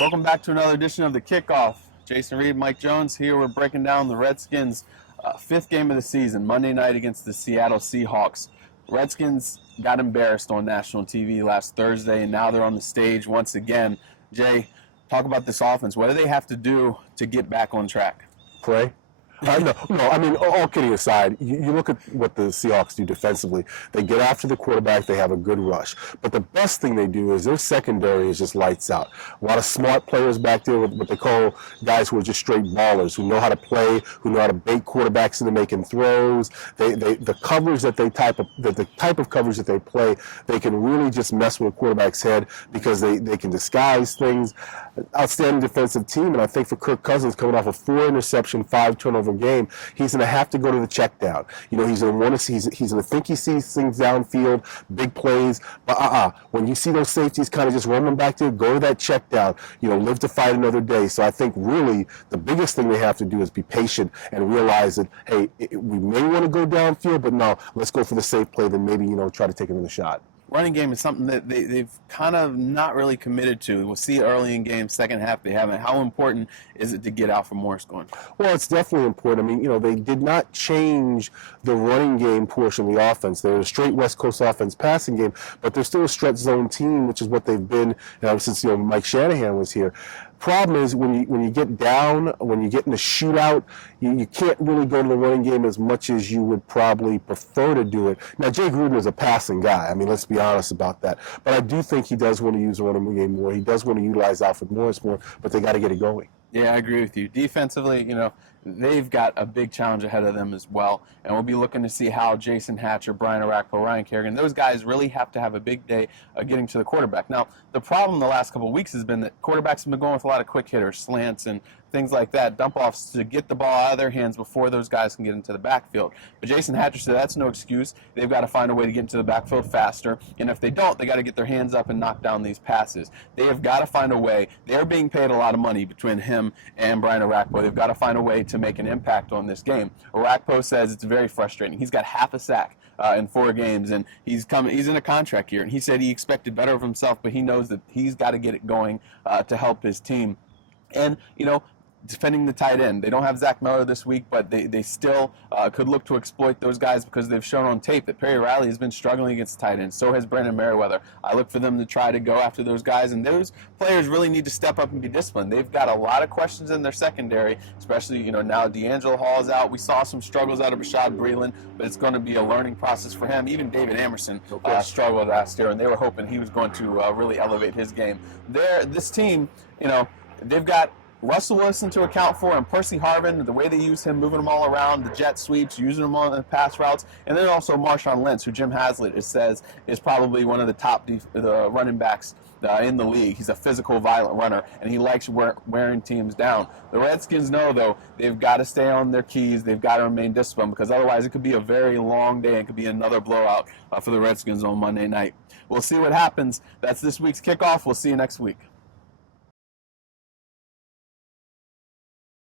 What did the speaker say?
Welcome back to another edition of the Kickoff. Jason Reid, Mike Jones here. We're breaking down the Redskins' fifth game of the season, Monday night against the Seattle Seahawks. Redskins got embarrassed on national TV last Thursday, and now they're on the stage once again. Jay, talk about this offense. What do they have to do to get back on track? Pray. No, I mean, all kidding aside, you look at what the Seahawks do defensively. They get after the quarterback, they have a good rush. But the best thing they do is their secondary is just lights out. A lot of smart players back there with what they call guys who are just straight ballers, who know how to play, who know how to bait quarterbacks into making throws. The coverage that the type of coverage that they play, they can really just mess with a quarterback's head because they can disguise things. Outstanding defensive team, and I think for Kirk Cousins coming off a 4-interception, 5-turnover game, he's going to have to go to the check down. You know, he's going to want to see, he's going to think he sees things downfield, big plays, but when you see those safeties kind of just roaming back there, go to that check down, you know, live to fight another day. So I think really the biggest thing they have to do is be patient and realize that, hey, we may want to go downfield, but no, let's go for the safe play, then maybe, you know, try to take another shot. Running game is something that they've kind of not really committed to. We'll see early in games, second half they haven't. How important is it to get Alfred Morris going? Well, it's definitely important. I mean, you know, they did not change the running game portion of the offense. They're a straight West Coast offense passing game, but they're still a stretch zone team, which is what they've been since, you know, Mike Shanahan was here. Problem is when you get down, when you get in a shootout, you can't really go to the running game as much as you would probably prefer to do it. Now, Jay Gruden is a passing guy. I mean, let's be honest about that. But I do think he does want to use the running game more. He does want to utilize Alfred Morris more, but they got to get it going. Yeah, I agree with you. Defensively, you know, they've got a big challenge ahead of them as well. And we'll be looking to see how Jason Hatcher, Brian Orakpo, Ryan Kerrigan, those guys really have to have a big day getting to the quarterback. Now, the problem the last couple of weeks has been that quarterbacks have been going with a lot of quick hitters, slants, and things like that, dump-offs to get the ball out of their hands before those guys can get into the backfield. But Jason Hatcher said that's no excuse. They've got to find a way to get into the backfield faster. And if they don't, they got to get their hands up and knock down these passes. They have got to find a way. They're being paid a lot of money between him and Brian Orakpo. They've got to find a way to make an impact on this game. Orakpo says it's very frustrating. He's got half a sack in 4 games, and he's in a contract year. And he said he expected better of himself, but he knows that he's got to get it going to help his team. And, you know, defending the tight end. They don't have Zach Miller this week, but they still could look to exploit those guys because they've shown on tape that Perry Riley has been struggling against tight ends. So has Brandon Merriweather. I look for them to try to go after those guys, and those players really need to step up and be disciplined. They've got a lot of questions in their secondary, especially, you know, now D'Angelo Hall's out. We saw some struggles out of Rashad Breeland, but it's going to be a learning process for him. Even David Amerson struggled last year, and they were hoping he was going to really elevate his game. This team, you know, they've got Russell Wilson to account for, and Percy Harvin, the way they use him, moving them all around, the jet sweeps, using them on the pass routes, and then also Marshawn Lynch, who Jim Haslett says is probably one of the top running backs in the league. He's a physical, violent runner, and he likes wearing teams down. The Redskins know, though, they've got to stay on their keys. They've got to remain disciplined because otherwise it could be a very long day and could be another blowout for the Redskins on Monday night. We'll see what happens. That's this week's Kickoff. We'll see you next week.